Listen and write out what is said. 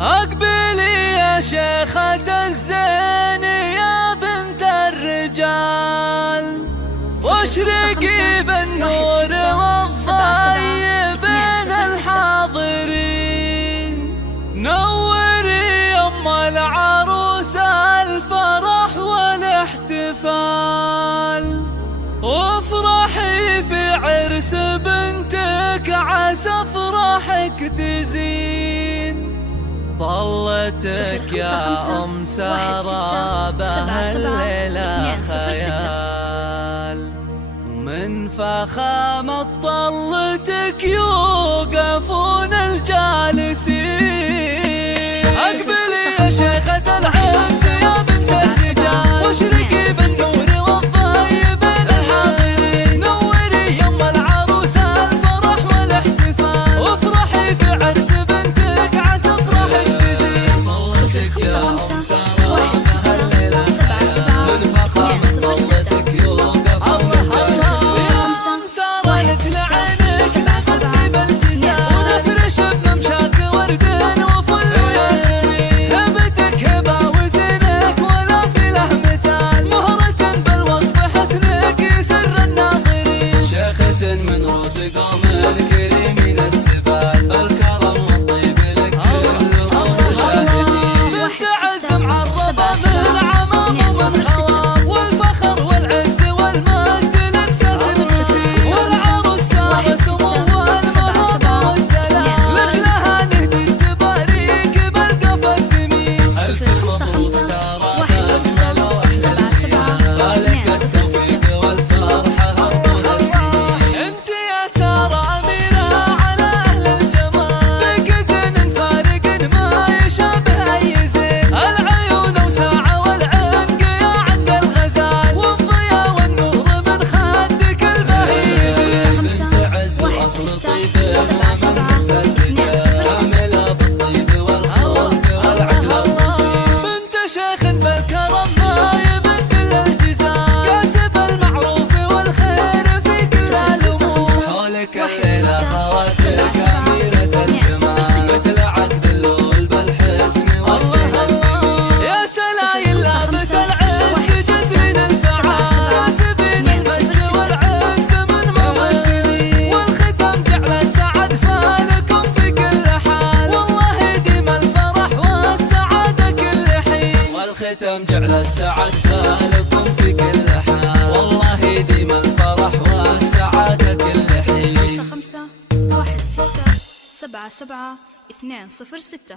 أقبلي يا شيخة الزين يا بنت الرجال، واشرقي بالنور والضي بين الحاضرين، نوري أم العروس الفرح والاحتفال، وافرحي في عرس بنتك عسى افراحك تزين، طلتك يا أم سارة بهالليلة خيال، ومن فخامة طلتك يوقفون الجالسين. أقبلي يا شيخة العز يا بنت الرجال، واشرقي بالنور والضي بين الحاضرين، نوري يم العروس الفرح والاحتفال، وافرحي في عرس بنتك عسى افراحك تزين، طلتك يا أم سارة بهالليلة خيال، من فخامة طلتك يوقفون الجالسين. يا أم سارة يطلع عينك نصبي بالجزال، ونفرش بممشاك ورد وفل وياسمين، هبتك هبة وزنك ولا في له مثال، مهرة بالوصف حسنك يسر الناظرين، شيخة من روس قوم كريمين السبال، الكرم والطيب لك كلهم شاهدين، بنت عز معرضة من عمام ومن خوام، والفخر والعز والمجد الاكساس المتين، والعروس سامة سمو والمهابة والدلال، لجلها نهدي التباريك بالقفا الثمين، ألف مبروك سارة أجمل وأحلى الأيام، لك التوفيق والفرحة هربون السنين، انت يا سارة أميرة على أهل الجمال، فيك زين فارق ما يشابه أي زين، العيون وساعة والعنق يا عند الغزال، والضياء والنور من خدك البهيج، بنت عز وأصل طيب ومن مثل الرجال، عاملة بالطيب والخلق والعقل الرزين، بنت شيخ بالكرم نايب كل الجزال، كاسب المعروف والخير في كل الأمور، حولك الليلة خواتك أميرة الجمال، مثل عقد اللول بالحسن والزهن، يا سلايل لابت العز جزرين الفعال، كاسبين المجد والعز من مضى السنين، والختم جعل السعد فالكم في كل حال، والله يديم الفرح والسعادة كل حين، والختم جعل السعد فالكم في كل حال، والله يديم الفرح والسعادة كل حين. 5 1 6 7 7 2 0 6